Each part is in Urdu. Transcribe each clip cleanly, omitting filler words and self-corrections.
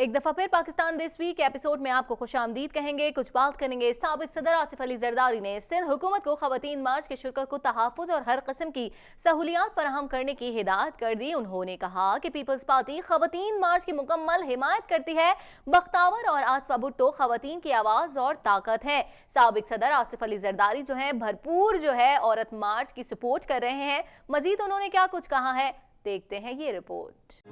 ایک دفعہ پھر پاکستان دس ویک کے ایپیسوڈ میں آپ کو خوش آمدید کہیں گے. کچھ بات کریں گے. سابق صدر آصف علی زرداری نے سندھ حکومت کو خواتین مارچ کے شرکت کو تحفظ اور ہر قسم کی سہولیات فراہم کرنے کی ہدایت کر دی. انہوں نے کہا کہ پیپلز پارٹی خواتین مارچ کی مکمل حمایت کرتی ہے. بختاور اور آصفہ بھٹو خواتین کی آواز اور طاقت ہے. سابق صدر آصف علی زرداری جو ہیں بھرپور عورت مارچ کی سپورٹ کر رہے ہیں. مزید انہوں نے کیا کچھ کہا ہے, دیکھتے ہیں یہ رپورٹ.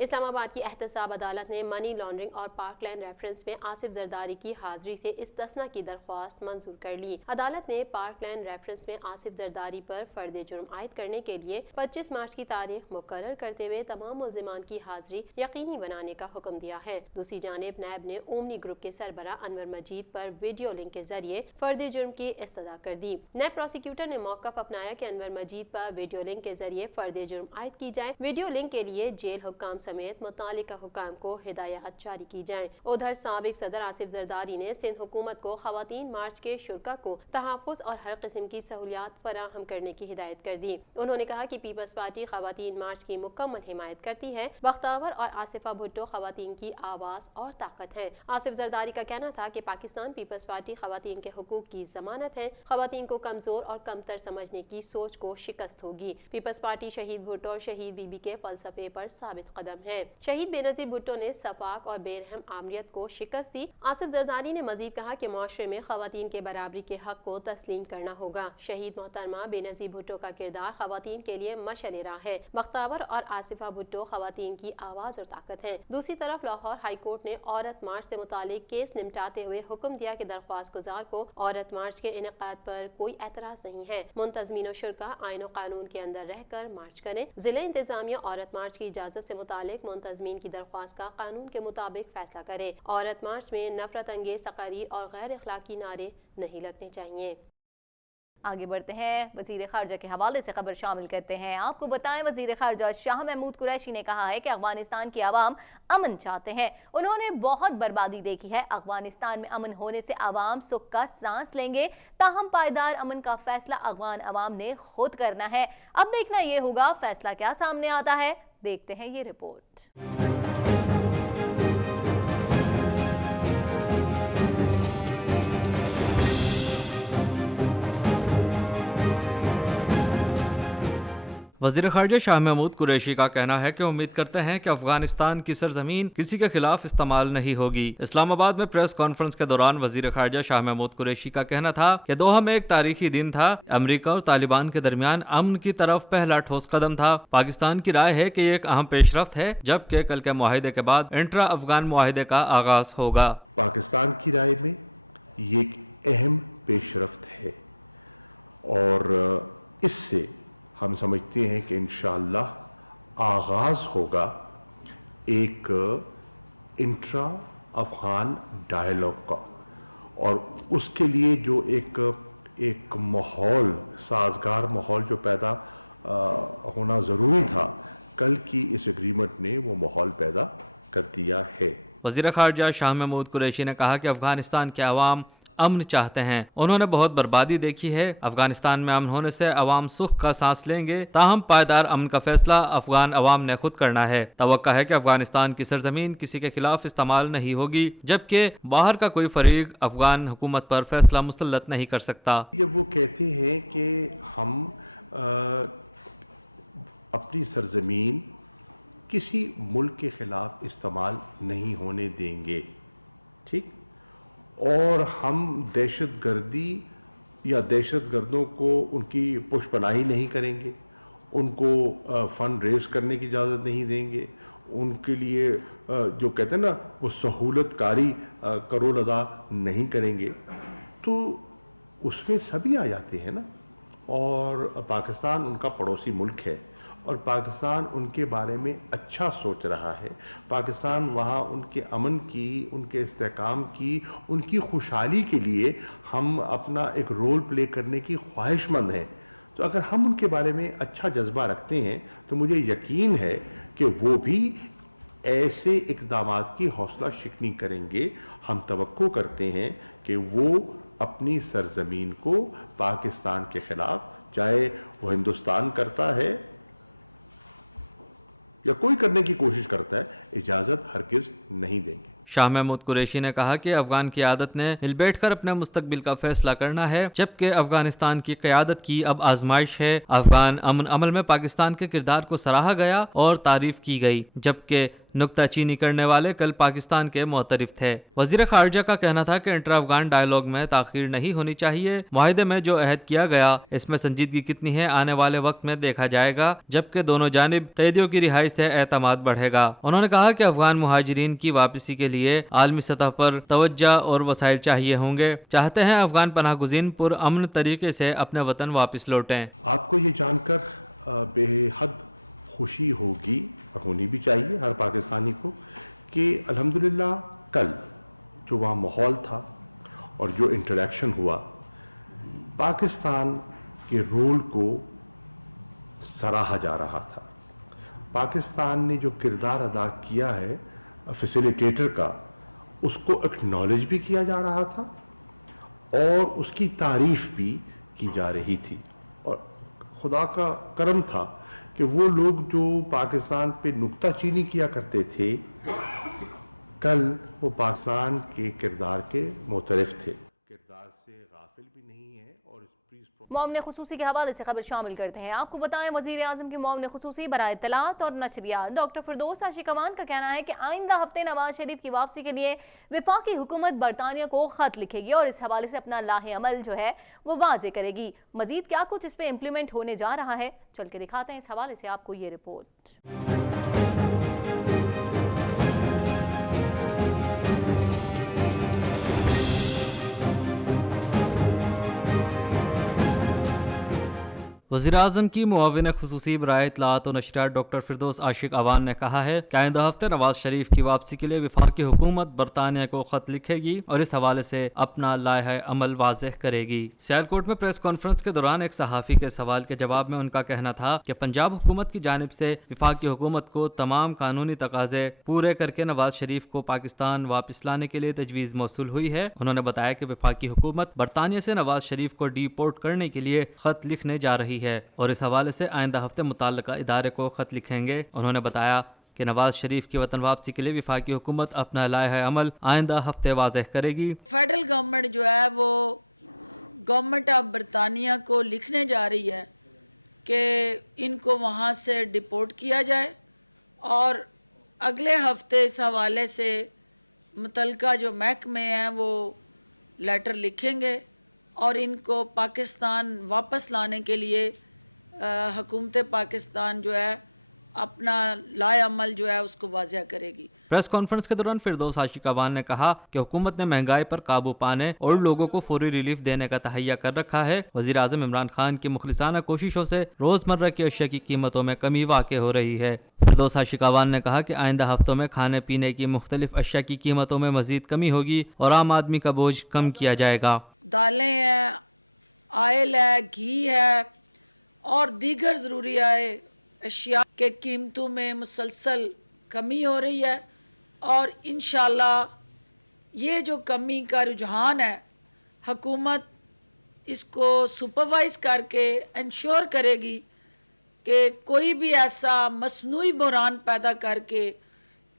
اسلام آباد کی احتساب عدالت نے منی لانڈرنگ اور پارک لینڈ ریفرنس میں آصف زرداری کی حاضری سے استثناء کی درخواست منظور کر لی. عدالت نے پارک لینڈ ریفرنس میں آصف زرداری پر فرد جرم عائد کرنے کے لیے 25 مارچ کی تاریخ مقرر کرتے ہوئے تمام ملزمان کی حاضری یقینی بنانے کا حکم دیا ہے. دوسری جانب نیب نے اومنی گروپ کے سربراہ انور مجید پر ویڈیو لنک کے ذریعے فرد جرم کی استدعا کر دی. نیب پروسیکیوٹر نے موقف اپنایا کہ انور مجید پر ویڈیو لنک کے ذریعے فرد جرم عائد کی جائے. ویڈیو لنک کے لیے جیل حکام سمیت متعلقہ حکام کو ہدایات جاری کی جائیں. ادھر سابق صدر آصف زرداری نے سندھ حکومت کو خواتین مارچ کے شرکاء کو تحفظ اور ہر قسم کی سہولیات فراہم کرنے کی ہدایت کر دی. انہوں نے کہا کہ پیپلز پارٹی خواتین مارچ کی مکمل حمایت کرتی ہے. بختاور اور آصفہ بھٹو خواتین کی آواز اور طاقت ہے. آصف زرداری کا کہنا تھا کہ پاکستان پیپلز پارٹی خواتین کے حقوق کی ضمانت ہے. خواتین کو کمزور اور کمتر سمجھنے کی سوچ کو شکست ہوگی. پیپلز پارٹی شہید بھٹو اور شہید بی بی کے فلسفے پر ثابت قدم ہے. شہید بے نظیر بھٹو نے صفاق اور بے رحم آمریت کو شکست دی. آصف زرداری نے مزید کہا کہ معاشرے میں خواتین کے برابری کے حق کو تسلیم کرنا ہوگا. شہید محترمہ بے نظیر بھٹو کا کردار خواتین کے لیے مشعل راہ ہے. بختاور اور آصفہ بھٹو خواتین کی آواز اور طاقت ہیں. دوسری طرف لاہور ہائی کورٹ نے عورت مارچ سے متعلق کیس نمٹاتے ہوئے حکم دیا کہ درخواست گزار کو عورت مارچ کے انعقاد پر کوئی اعتراض نہیں ہے. منتظمین و شرکاء آئین و قانون کے اندر رہ کر مارچ کریں. ضلع انتظامیہ عورت مارچ کی اجازت سے متعلق منتظمین کی درخواست کا قانون کے مطابق فیصلہ کرے. عورت مارچ میں نفرت انگیز تقاریر اور غیر اخلاقی نعرے نہیں لگنے چاہیے. آگے بڑھتے ہیں. وزیر خارجہ کے حوالے سے خبر شامل کرتے ہیں. آپ کو بتائیں وزیر خارجہ شاہ محمود قریشی نے کہا ہے کہ افغانستان کی عوام امن چاہتے ہیں. انہوں نے بہت بربادی دیکھی ہے. افغانستان میں امن ہونے سے عوام سکھ کا سانس لیں گے. تاہم پائیدار امن کا فیصلہ افغان عوام نے خود کرنا ہے. اب دیکھنا یہ ہوگا فیصلہ کیا سامنے آتا ہے. دیکھتے ہیں یہ رپورٹ. وزیر خارجہ شاہ محمود قریشی کا کہنا ہے کہ امید کرتے ہیں کہ افغانستان کی سرزمین کسی کے خلاف استعمال نہیں ہوگی. اسلام آباد میں پریس کانفرنس کے دوران وزیر خارجہ شاہ محمود قریشی کا کہنا تھا کہ دوحہ میں ایک تاریخی دن تھا. امریکہ اور طالبان کے درمیان امن کی طرف پہلا ٹھوس قدم تھا. پاکستان کی رائے ہے کہ یہ ایک اہم پیش رفت ہے, جبکہ کل کے معاہدے کے بعد انٹرا افغان معاہدے کا آغاز ہوگا. پاکستان کی رائے میں یہ ایک اہم پیش رفت ہے اور اس سے ہم سمجھتے ہیں کہ انشاءاللہ آغاز ہوگا ایک انٹرا افغان ڈائیلاگ کا, اور اس کے لیے جو ایک ماحول, سازگار ماحول جو پیدا ہونا ضروری تھا, کل کی اس ایگریمنٹ نے وہ ماحول پیدا کر دیا ہے. وزیر خارجہ شاہ محمود قریشی نے کہا کہ افغانستان کے عوام امن چاہتے ہیں. انہوں نے بہت بربادی دیکھی ہے. افغانستان میں امن ہونے سے عوام سکھ کا سانس لیں گے. تاہم پائیدار امن کا فیصلہ افغان عوام نے خود کرنا ہے. توقع ہے کہ افغانستان کی سرزمین کسی کے خلاف استعمال نہیں ہوگی, جبکہ باہر کا کوئی فریق افغان حکومت پر فیصلہ مسلط نہیں کر سکتا. جب وہ کہتے ہیں کہ ہم اپنی سرزمین کسی ملک کے خلاف استعمال نہیں ہونے دیں گے, ٹھیک, اور ہم دہشت گردی یا دہشت گردوں کو ان کی پش پناہی نہیں کریں گے, ان کو فنڈ ریز کرنے کی اجازت نہیں دیں گے, ان کے لیے جو کہتے ہیں نا وہ سہولت کاری کرول ادا نہیں کریں گے. تو اس میں سبھی آ جاتے ہیں نا, اور پاکستان ان کا پڑوسی ملک ہے اور پاکستان ان کے بارے میں اچھا سوچ رہا ہے. پاکستان وہاں ان کے امن کی, ان کے استحکام کی, ان کی خوشحالی کے لیے ہم اپنا ایک رول پلے کرنے کی خواہش مند ہیں. تو اگر ہم ان کے بارے میں اچھا جذبہ رکھتے ہیں تو مجھے یقین ہے کہ وہ بھی ایسے اقدامات کی حوصلہ شکنی کریں گے. ہم توقع کرتے ہیں کہ وہ اپنی سرزمین کو پاکستان کے خلاف، چاہے وہ ہندوستان کرتا ہے یا کوئی کرنے کی کوشش کرتا ہے، اجازت ہرگز نہیں دیں گے. شاہ محمود قریشی نے کہا کہ افغان قیادت نے مل بیٹھ کر اپنے مستقبل کا فیصلہ کرنا ہے، جبکہ افغانستان کی قیادت کی اب آزمائش ہے. افغان امن عمل میں پاکستان کے کردار کو سراہا گیا اور تعریف کی گئی، جبکہ نکتہ چینی کرنے والے کل پاکستان کے معترف تھے. وزیر خارجہ کا کہنا تھا کہ انٹر افغان ڈائیلاگ میں تاخیر نہیں ہونی چاہیے. معاہدے میں جو عہد کیا گیا اس میں سنجیدگی کتنی ہے آنے والے وقت میں دیکھا جائے گا، جبکہ دونوں جانب قیدیوں کی رہائی سے اعتماد بڑھے گا. انہوں نے کہا کہ افغان مہاجرین کی واپسی کے لیے عالمی سطح پر توجہ اور وسائل چاہیے ہوں گے. چاہتے ہیں افغان پناہ گزین پر امن طریقے سے اپنے وطن واپس لوٹیں. آپ کو یہ جان کر بے حد خوشی ہوگی اور ہونی بھی چاہیے ہر پاکستانی کو کہ الحمدللہ کل جو وہاں ماحول تھا اور جو انٹریکشن ہوا، پاکستان کے رول کو سراہا جا رہا تھا. پاکستان نے جو کردار ادا کیا ہے فیسیلیٹیٹر کا، اس کو اکنالج بھی کیا جا رہا تھا اور اس کی تعریف بھی کی جا رہی تھی. اور خدا کا کرم تھا کہ وہ لوگ جو پاکستان پہ نکتہ چینی کیا کرتے تھے، کل وہ پاکستان کے کردار کے معترف تھے، کردار سے غافل بھی نہیں ہے. اور معاون خصوصی کے حوالے سے خبر شامل کرتے ہیں. آپ کو بتائیں وزیر اعظم کے معاون خصوصی برائے اطلاعات اور نشریات ڈاکٹر فردوس عاشق اوان کا کہنا ہے کہ آئندہ ہفتے نواز شریف کی واپسی کے لیے وفاقی حکومت برطانیہ کو خط لکھے گی اور اس حوالے سے اپنا لاہ عمل جو ہے وہ واضح کرے گی. مزید کیا کچھ اس پہ امپلیمنٹ ہونے جا رہا ہے، چل کے دکھاتے ہیں اس حوالے سے آپ کو یہ رپورٹ. وزیر اعظم کی معاون خصوصی برائے اطلاعات و نشریات ڈاکٹر فردوس عاشق اوان نے کہا ہے کہ آئندہ ہفتے نواز شریف کی واپسی کے لیے وفاقی حکومت برطانیہ کو خط لکھے گی اور اس حوالے سے اپنا لائحہ عمل واضح کرے گی. سیالکوٹ میں پریس کانفرنس کے دوران ایک صحافی کے سوال کے جواب میں ان کا کہنا تھا کہ پنجاب حکومت کی جانب سے وفاقی حکومت کو تمام قانونی تقاضے پورے کر کے نواز شریف کو پاکستان واپس لانے کے لیے تجویز موصول ہوئی ہے. انہوں نے بتایا کہ وفاقی حکومت برطانیہ سے نواز شریف کو ڈی پورٹ کرنے کے لیے خط لکھنے جا رہی ہے اور اس حوالے سے آئندہ ہفتے متعلقہ ادارے کو خط لکھیں گے. انہوں نے بتایا کہ نواز شریف کی وطن واپسی کے لیے وفاقی حکومت اپنا لائحہ عمل آئندہ ہفتے واضح کرے گی. فیڈرل گورنمنٹ جو ہے وہ گورنمنٹ آف برطانیہ کو لکھنے جا رہی ہے کہ ان کو وہاں سے ڈپورٹ کیا جائے اور اگلے ہفتے اس حوالے سے متعلقہ جو محکمے ہیں وہ لیٹر لکھیں گے اور ان کو پاکستان واپس لانے کے لیے حکومت پاکستان جو ہے اپنا لائحہ عمل جو ہے اس کو واضح کرے گی. پریس کانفرنس کے دوران فردوس عاشق اوان نے کہا کہ حکومت نے مہنگائی پر قابو پانے اور لوگوں کو فوری ریلیف دینے کا تہیہ کر رکھا ہے. وزیر اعظم عمران خان کی مخلصانہ کوششوں سے روزمرہ کی اشیاء کی قیمتوں میں کمی واقع ہو رہی ہے. فردوس عاشق اوان نے کہا کہ آئندہ ہفتوں میں کھانے پینے کی مختلف اشیاء کی قیمتوں میں مزید کمی ہوگی اور عام آدمی کا بوجھ کم کیا جائے گا. دالیں ہیں، آئل ہے، گھی ہے اور دیگر ضروری اشیاء کے قیمتوں میں مسلسل کمی ہو رہی ہے اور انشاءاللہ یہ جو کمی کا رجحان ہے حکومت اس کو سپروائز کر کے انشور کرے گی کہ کوئی بھی ایسا مصنوعی بحران پیدا کر کے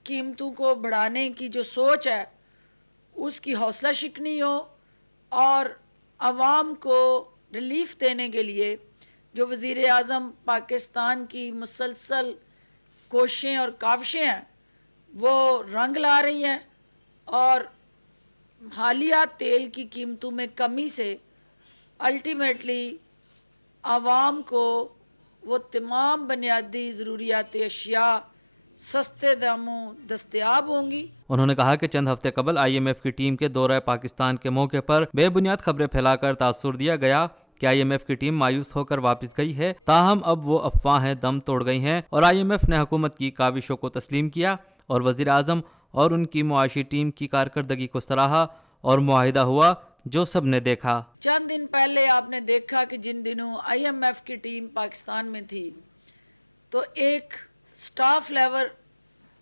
قیمتوں کو بڑھانے کی جو سوچ ہے اس کی حوصلہ شکنی ہو اور عوام کو ریلیف دینے کے لیے جو وزیر اعظم پاکستان کی مسلسل کوششیں اور کاوشیں ہیں وہ رنگ لا رہی ہیں اور حالیہ تیل کی قیمتوں میں کمی سے الٹیمیٹلی عوام کو وہ تمام بنیادی ضروریات اشیاء سستے داموں دستیاب ہوں گی. انہوں نے کہا کہ چند ہفتے قبل IMF کی ٹیم کے دورہ پاکستان کے موقع پر بے بنیاد خبریں پھیلا کر تاثر دیا گیا کہ IMF کی ٹیم مایوس ہو کر واپس گئی ہے، تاہم اب وہ افواہیں دم توڑ گئی ہیں اور IMF نے حکومت کی کاوشوں کو تسلیم کیا اور وزیر اعظم اور ان کی معاشی ٹیم کی کارکردگی کو سراہا اور معاہدہ ہوا جو سب نے دیکھا. چند دن پہلے آپ نے دیکھا کہ جن دنوں IMF کی ٹیم پاکستان میں تھی تو ایک سٹاف لیول